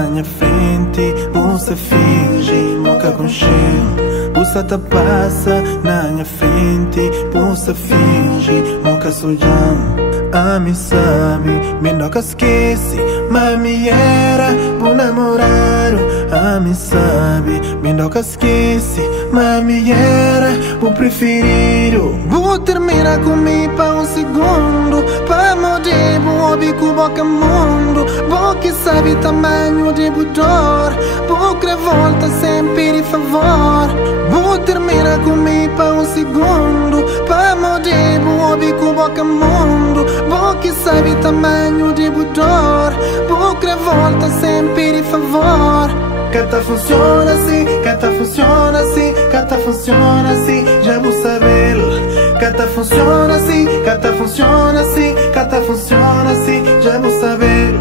na minha frente, você finge, nunca consciente. Você te passa na minha frente, você finge, nunca sou já. A mim sabe, me nunca esquece, mas me era por namorar. A mim sabe, me nunca esquece, mas me era por preferir. Vou terminar comigo para um segundo, para morder, vou ouvir com boca mundo. Vou que sabe tamanho de dor, vou que volta sempre de favor. Vou terminar comigo para um segundo, para morder, vou ouvir com boca mundo. Vou que sabe tamanho de dor, vou que volta sempre de favor. Cata funciona assim, cata funciona assim, cata funciona assim, já vou saber. Cata funciona assim, cata funciona assim, cata funciona assim, já vou saber.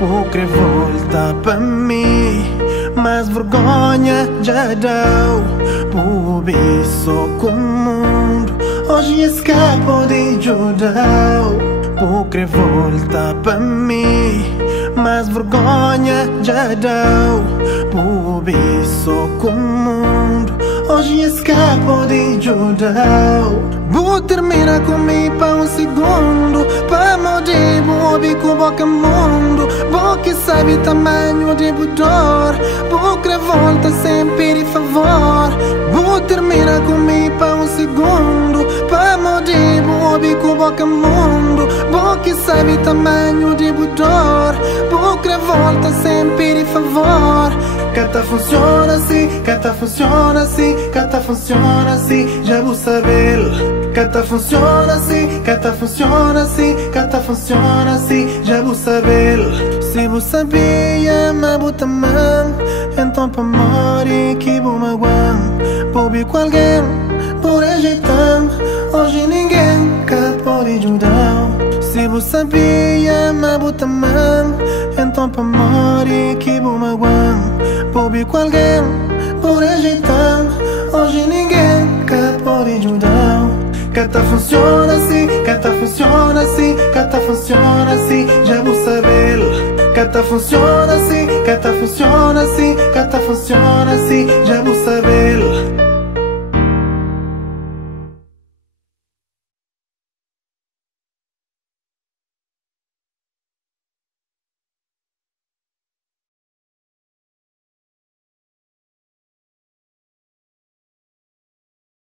Porque volta pra mim, mas vergonha já deu. Por isso com o mundo hoje escapo de Judeu. Porque volta pra mim, mas vergonha já deu. Por isso com o mundo hoje escapo de Judeu. Vou terminar comigo para um segundo, para morder, vou ouvir com boca mundo. Vou que sabe tamanho de dor, vou que volta sempre de favor. Vou terminar comigo para um segundo, para morder, vou ouvir com boca mundo. Vou que sabe tamanho de dor, vou que volta sempre de favor. Cata funciona assim, cata funciona assim, cata funciona assim, já vou saber. Cata funciona assim, cata funciona assim, cata funciona assim, já vou saber. Se você sabia, mas bota mão, então pra morrer que vou magoar. Vou vir com alguém, por rejeitar, hoje ninguém cá pode ajudar. Se você sabia, mas bota mão, então pra morrer que vou magoar. Vou vir com alguém, por rejeitar, hoje ninguém cá pode ajudar. Cata funciona assim, cata funciona assim, cata funciona assim, já vou saber. Cata funciona assim, cata funciona assim, cata funciona assim, já